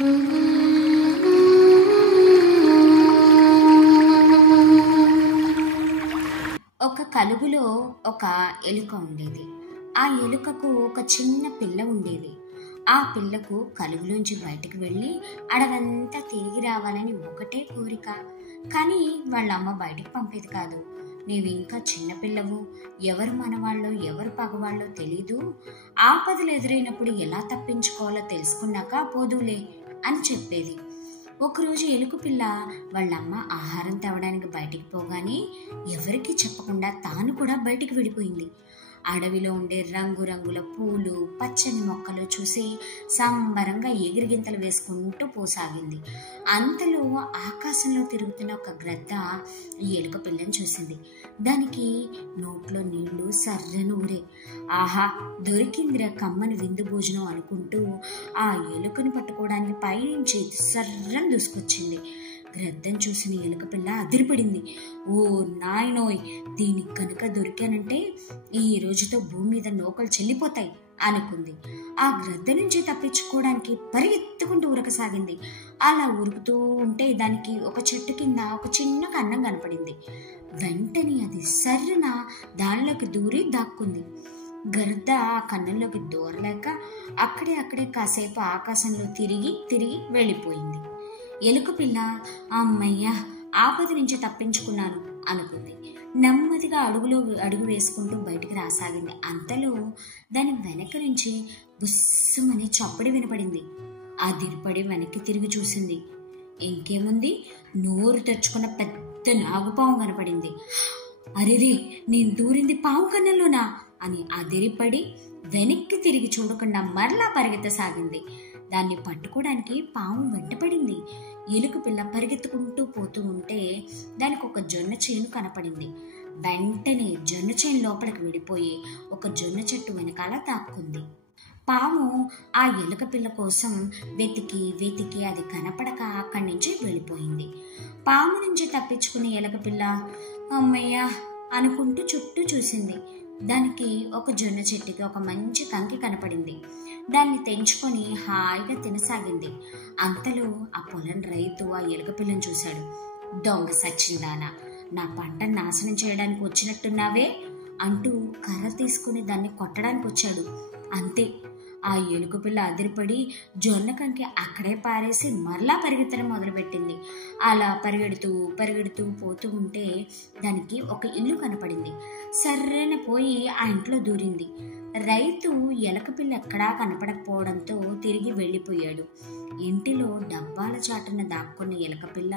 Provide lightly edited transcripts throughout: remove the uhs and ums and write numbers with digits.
ఒక కలుగులో ఒక ఎలుక ఉండేది. ఆ ఎలుకకు ఒక చిన్న పిల్ల ఉండేది. ఆ పిల్లకు కలుగులోంచి బయటకు వెళ్ళి అడవంతా తిరిగి రావాలని ఒకటే కోరిక. కానీ వాళ్ళ అమ్మ బయటికి పంపేది కాదు. నీవు ఇంకా చిన్నపిల్లవు, ఎవరు మనవాళ్ళో ఎవరు పగవాళ్ళో తెలీదు, ఆపదలు ఎదురైనప్పుడు ఎలా తప్పించుకోవాలో తెలుసుకున్నాక పోదులే అని చెప్పేది. ఒకరోజు ఎలుక పిల్ల వాళ్ళమ్మ ఆహారం తేవడానికి బయటికి పోగానే ఎవరికీ చెప్పకుండా తాను కూడా బయటికి వెళ్ళిపోయింది. అడవిలో ఉండే రంగురంగుల పూలు, పచ్చని మొక్కలు చూసి సంబరంగా ఎగిరిగింతలు వేసుకుంటూ పోసాగింది. అంతలో ఆకాశంలో తిరుగుతున్న ఒక గ్రద్ద ఈ ఎలుక పిల్లని చూసింది. దానికి నోట్లో నీళ్లు సర్రను ఊరే. ఆహా, దొరికిందిరా కమ్మని విందు భోజనం అనుకుంటూ ఆ ఎలుకని పట్టుకోవడానికి పైనుంచి సర్రను దూసుకొచ్చింది. గ్రద్దని చూసిన ఎలుక పిల్ల అదిరిపడింది. ఓ నాయనోయ్, దీనికి కనుక దొరికానంటే ఈ రోజుతో భూమి మీద నూకలు చెల్లిపోతాయి అనుకుంది. ఆ గ్రద్ద నుంచి తప్పించుకోవడానికి పరిగెత్తుకుంటూ ఉరకసాగింది. అలా ఉరుకుతూ ఉంటే దానికి ఒక చెట్టు కింద ఒక చిన్న కన్నం కనపడింది. వెంటనే అది సర్రున దానిలోకి దూరి దాక్కుంది. గ్రద్ద ఆ కన్నంలోకి దూరలేక అక్కడే కాసేపు ఆకాశంలో తిరిగి వెళ్ళిపోయింది. ఎలుక పిల్ల అమ్మయ్య, ఆపద నుంచి తప్పించుకున్నాను అనుకుంది. నెమ్మదిగా అడుగు వేసుకుంటూ బయటికి రాసాగింది. అంతలో దాని వెనక నుంచి బుస్సుమని చప్పడి వినపడింది. అదిరిపడి వెనక్కి తిరిగి చూసింది. ఇంకేముంది, నోరు తెచ్చుకున్న పెద్ద నాగుపాము కనపడింది. అరెరే, నేను దూరింది పాము కన్నంలోనా అని అదిరిపడి వెనక్కి తిరిగి చూడకుండా మరలా పరిగెత్తసాగింది. దాన్ని పట్టుకోవడానికి పాము వెంటపడింది. ఎలుక పిల్ల పరిగెత్తుకుంటూ పోతూ ఉంటే దానికి ఒక జొన్న చేను కనపడింది. వెంటనే జొన్న చేను లోపలికి వెళ్ళిపోయి ఒక జొన్న చెట్టు వెనకాల దాక్కుంది. పాము ఆ ఎలుక పిల్ల కోసం వెతికి అది కనపడక అక్కడి నుంచి వెళ్ళిపోయింది. పాము నుంచి తప్పించుకునే ఎలుక పిల్ల అమ్మయ్య అనుకుంటూ చుట్టూ చూసింది. దానికి ఒక జొన్న చెట్టుకి ఒక మంచి కంకి కనపడింది. దాన్ని తెంచుకొని హాయిగా తినసాగింది. అంతలో ఆ పొలం రైతు ఆ ఎలుక పిల్లని చూశాడు. దొంగ సచ్చిందానా, నా పంట నాశనం చేయడానికి వచ్చినట్టున్నావే అంటూ కర్ర తీసుకుని దాన్ని కొట్టడానికి వచ్చాడు. అంతే, ఆ ఎలుక పిల్ల అదిరిపడి జొన్న కంకి అక్కడే పారేసి మరలా పరిగెత్తడం మొదలుపెట్టింది. అలా పరిగెడుతూ పోతూ ఉంటే దానికి ఒక ఇల్లు కనపడింది. సర్రెన పోయి ఆ ఇంట్లో దూరింది. రైతు ఎలక పిల్ల ఎక్కడా కనపడకపోవడంతో తిరిగి వెళ్ళిపోయాడు. ఇంటిలో డబ్బాల చాటున దాక్కున్న ఎలక పిల్ల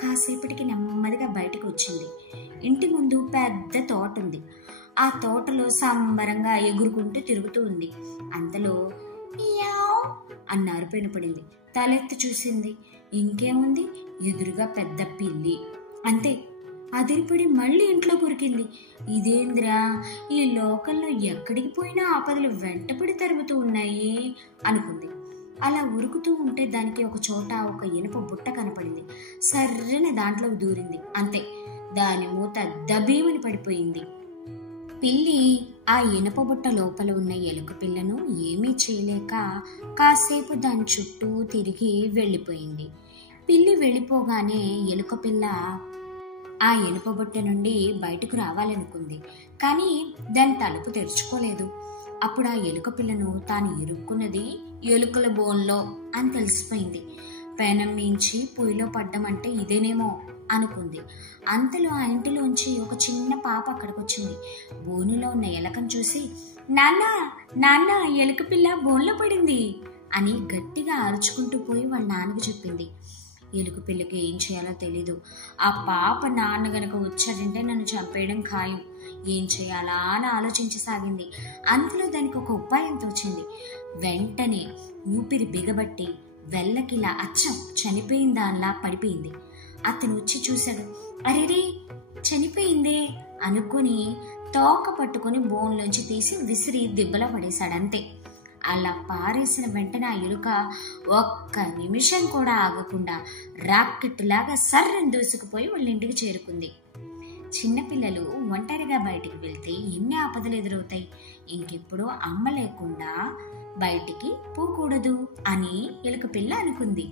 కాసేపటికి నెమ్మదిగా బయటకు వచ్చింది. ఇంటి ముందు పెద్ద తోట ఉంది. ఆ తోటలో సంబరంగా ఎగురుకుంటూ తిరుగుతూ ఉంది. అంతలో మియావ్ అన్న అరుపు వినపడింది. తలెత్తి చూసింది. ఇంకేముంది, ఎదురుగా పెద్ద పిల్లి. అంతే, అదిరిపడి మళ్ళీ ఇంట్లో కురికింది. ఇదేంద్రా, ఈ లోకంలో ఎక్కడికి పోయినా ఆపదలు వెంటపడి తరుముతూ ఉన్నాయి అనుకుంది. అలా ఉరుకుతూ ఉంటే దానికి ఒక చోట ఒక ఇనుప బుట్ట కనపడింది. సర్రెన దాంట్లోకి దూరింది. అంతే, దాని మూత దబీమని పడిపోయింది. పిల్లి ఆ ఇనుప బుట్ట లోపల ఉన్న ఎలుక పిల్లను ఏమీ చేయలేక కాసేపు దాని చుట్టూ తిరిగి వెళ్ళిపోయింది. పిల్లి వెళ్ళిపోగానే ఎలుక పిల్ల ఆ ఇనుప బుట్ట నుండి బయటకు రావాలనుకుంది. కానీ దాని తలుపు తెరుచుకోలేదు. అప్పుడు ఆ ఎలుక పిల్లను తాను ఇరుక్కున్నది ఎలుకల బోన్లో అని తెలిసిపోయింది. పెనం మించి పొయ్యిలో పడ్డం అంటే ఇదేనేమో అనుకుంది. అంతలో ఆ ఇంటిలోంచి ఒక చిన్న పాప అక్కడికి వచ్చింది. బోనులో ఉన్న ఎలకను చూసి నాన్న ఎలుక పిల్ల బోన్లో పడింది అని గట్టిగా అరుచుకుంటూ పోయి వాళ్ళ నాన్నకు చెప్పింది. ఎలుక పిల్లకి ఏం చేయాలో తెలీదు. ఆ పాప నాన్న గనక వచ్చాడంటే నన్ను చంపేయడం ఖాయం. ఏం చేయాలా అని ఆలోచించసాగింది. అంతలో దానికి ఒక ఉపాయం తోచింది. వెంటనే ఊపిరి బిగబట్టి వెల్లకిలా అచ్చం చనిపోయిన దానిలా పడిపోయింది. అతను వచ్చి చూశాడు. అరేరే, చనిపోయిందే అనుకుని తోక పట్టుకుని బోన్లోంచి తీసి విసిరి దిబ్బలా పడేశాడు. అంతే, అలా పారేసిన వెంటనే ఆ ఎలుక ఒక్క నిమిషం కూడా ఆగకుండా రాకెట్ లాగా సర్రని దూసుకుపోయి వాళ్ళ ఇంటికి చేరుకుంది. చిన్నపిల్లలు ఒంటరిగా బయటికి వెళ్తే ఎన్ని ఆపదలు ఎదురవుతాయి. ఇంకెప్పుడు అమ్మ లేకుండా బయటికి పోకూడదు అని ఎలుక పిల్ల అనుకుంది.